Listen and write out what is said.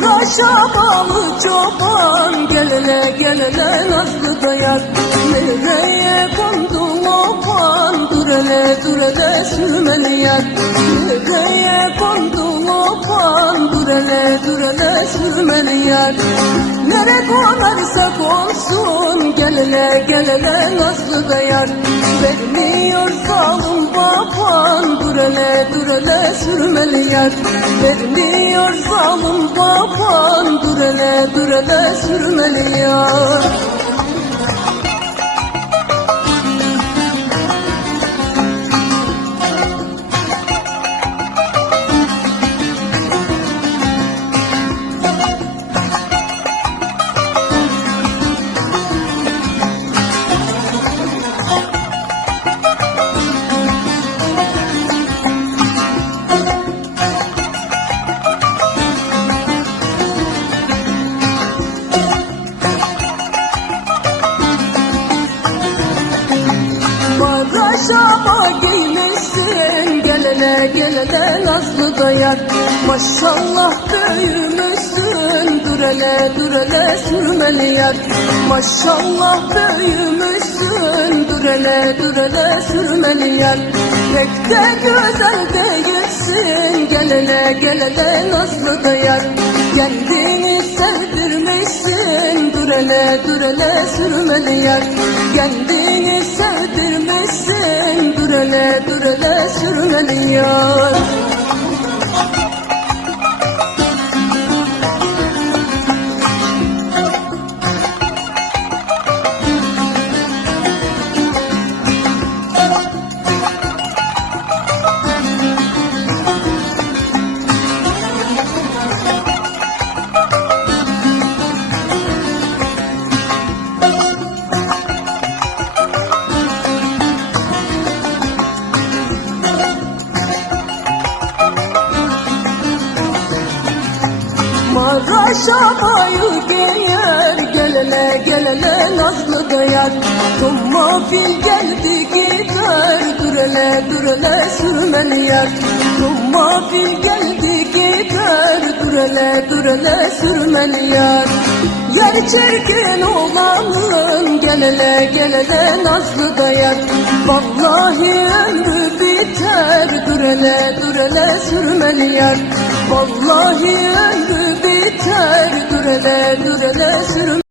Maraş'a bağlı çoban Gel hele gel hele nazlı dayar Nereye kondun oban dur hele sürmeli yar Nereye kondun oban dur hele sürmeli yar Nere konarsa konsun Gel hele gel hele nazlı dayar Vermiyor zalim baban Dur hele dur hele sürmeli yar. Vermiyor zalim baban. Dur hele dur hele sürmeli yar hele nazlı dayar Maşallah büyümüşsün Dur hele dur sürmeli yar Maşallah büyümüşsün Dur hele dur sürmeli yar Pek de güzel değilsin. Gel hele gel hele nazlı dayar Kendini sevdirmişsin. Dur hele dur sürmeli yar Kendini sevdirmişsin sürmeli yar Maraş'a bayı giyer Gel hele gel hele nazlı dayar Tumma fil geldi gider dur hele sürmeli yar Tumma fil geldi gider dur hele sürmeli yar Yer çirkin olanın Gel hele gel hele nazlı dayar Vallahi ömrü biter dur hele sürmeli yar Vallahi ömrü hele dur hele sürmeli